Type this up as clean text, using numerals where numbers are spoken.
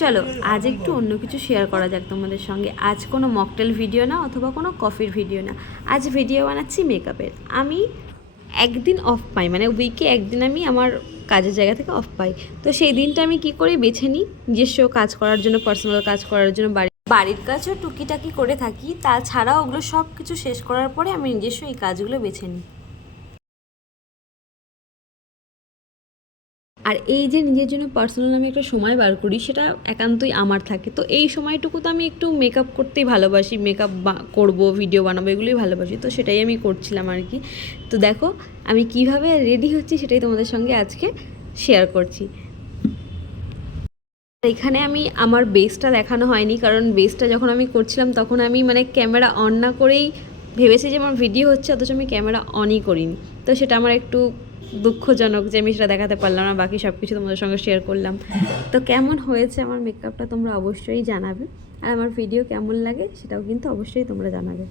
চলো আজ একটু অন্য কিছু শেয়ার করা যাক তোমাদের সঙ্গে। আজ কোনো মকটেল ভিডিও না অথবা কোনো কফির ভিডিও না, আজ ভিডিও বানাচ্ছি মেকআপের। আমি একদিন অফ পাই, মানে উইকে একদিন আমি আমার কাজের জায়গা থেকে অফ পাই। তো সেই দিনটা আমি কি করি বেছে নিই নিজস্ব কাজ করার জন্য, পার্সোনাল কাজ করার জন্য। বাড়ির কাজও টুকিটাকি করে থাকি, তাছাড়াও ওগুলো সব কিছু শেষ করার পরে আমি নিজস্ব এই কাজগুলো বেছে নিই। আর এই যে নিজের জন্য পার্সোনাল আমি একটা সময় বার করি, সেটা একান্তই আমার থাকে। তো এই সময়টুকু তো আমি একটু মেকআপ করতেই ভালোবাসি, মেকআপ করবো, ভিডিও বানাবো, এগুলোই ভালোবাসি। তো সেটাই আমি করছিলাম আর কি। তো দেখো আমি কিভাবে রেডি হচ্ছি সেটাই তোমাদের সঙ্গে আজকে শেয়ার করছি। এখানে আমি আমার বেসটা দেখানো হয়নি, কারণ বেসটা যখন আমি করছিলাম তখন আমি মানে ক্যামেরা অন না করেই ভেবেছি যে আমার ভিডিও হচ্ছে, অথচ আমি ক্যামেরা অনই করিনি। তো সেটা আমার একটু দুঃখজনক যে আমি সেটা দেখাতে পারলাম না। বাকি সব কিছু তোমাদের সঙ্গে শেয়ার করলাম। তো কেমন হয়েছে আমার মেকআপটা তোমরা অবশ্যই জানাবে, আর আমার ভিডিও কেমন লাগে সেটাও কিন্তু অবশ্যই তোমরা জানাবে।